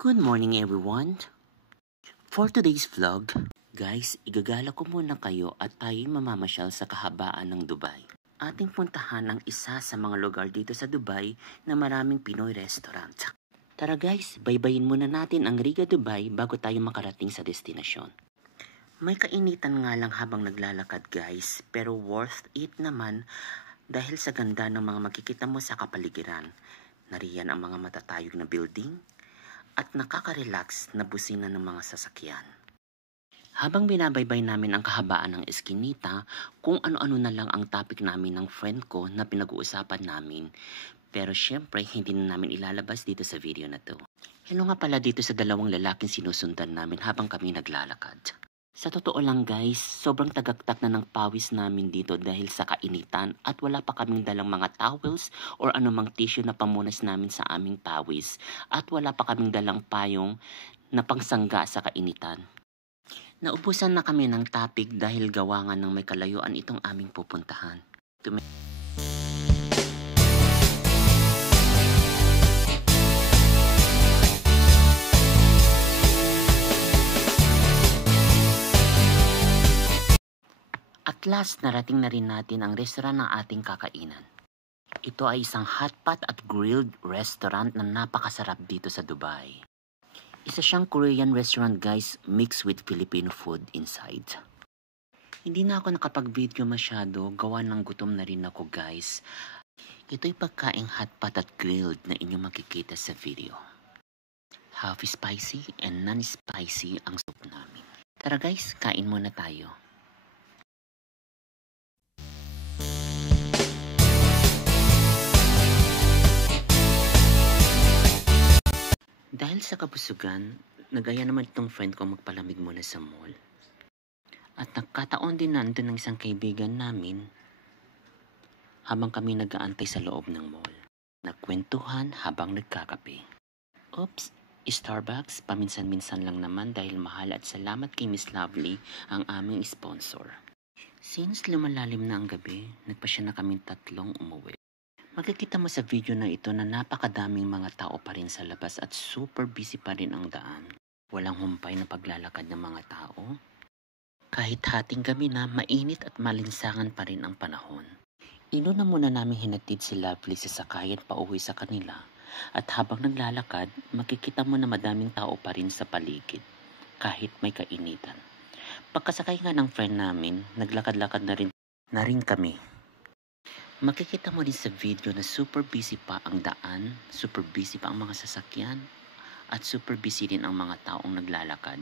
Good morning everyone! For today's vlog, guys, igagala ko muna kayo at tayo'y mamamasyal sa kahabaan ng Dubai. Ating puntahan ang isa sa mga lugar dito sa Dubai na maraming Pinoy restaurant. Tara guys, baybayin muna natin ang Riga Dubai bago tayo makarating sa destinasyon. May kainitan nga lang habang naglalakad guys, pero worth it naman dahil sa ganda ng mga makikita mo sa kapaligiran. Nariyan ang mga matatayog na building at nakaka-relax na busina ng mga sasakyan. Habang binabaybay namin ang kahabaan ng Eskinita, kung ano-ano na lang ang topic namin ng friend ko na pinag-uusapan namin. Pero syempre, hindi na namin ilalabas dito sa video na to. Hello nga pala dito sa dalawang lalaking sinusundan namin habang kami naglalakad. Sa totoo lang guys, sobrang tagaktak na ng pawis namin dito dahil sa kainitan at wala pa kaming dalang mga towels or anumang tissue na pamunas namin sa aming pawis at wala pa kaming dalang payong na pangsangga sa kainitan. Naubusan na kami ng topic dahil gawa nga ng may kalayuan itong aming pupuntahan. At last, narating na rin natin ang restaurant ng ating kakainan. Ito ay isang hotpot at grilled restaurant na napakasarap dito sa Dubai. Isa siyang Korean restaurant guys, mixed with Filipino food inside. Hindi na ako nakapag-video masyado, gawa ng gutom na rin ako guys. Ito'y pagkaing hotpot at grilled na inyong makikita sa video. Half spicy and non-spicy ang soup namin. Tara guys, kain muna tayo. Dahil sa kabusugan, nagaya naman itong friend ko magpalamig muna sa mall. At nagkataon din nandun ng isang kaibigan namin habang kami nag-aantay sa loob ng mall. Nagkwentuhan habang nagkakape. Oops, Starbucks, paminsan-minsan lang naman dahil mahal at salamat kay Miss Lovely ang aming sponsor. Since lumalalim na ang gabi, nagpa siya na kaming tatlong umuwi. Makikita mo sa video na ito na napakadaming mga tao pa rin sa labas at super busy pa rin ang daan. Walang humpay na paglalakad ng mga tao. Kahit hating gabi na, mainit at malinsangan pa rin ang panahon. Inuna muna namin hinatid si Lovely sa sakayan pa uwi sa kanila. At habang naglalakad, makikita mo na madaming tao pa rin sa paligid, kahit may kainitan. Pagkasakay nga ng friend namin, naglakad-lakad na rin kami. Makikita mo din sa video na super busy pa ang daan, super busy pa ang mga sasakyan, at super busy din ang mga taong naglalakad.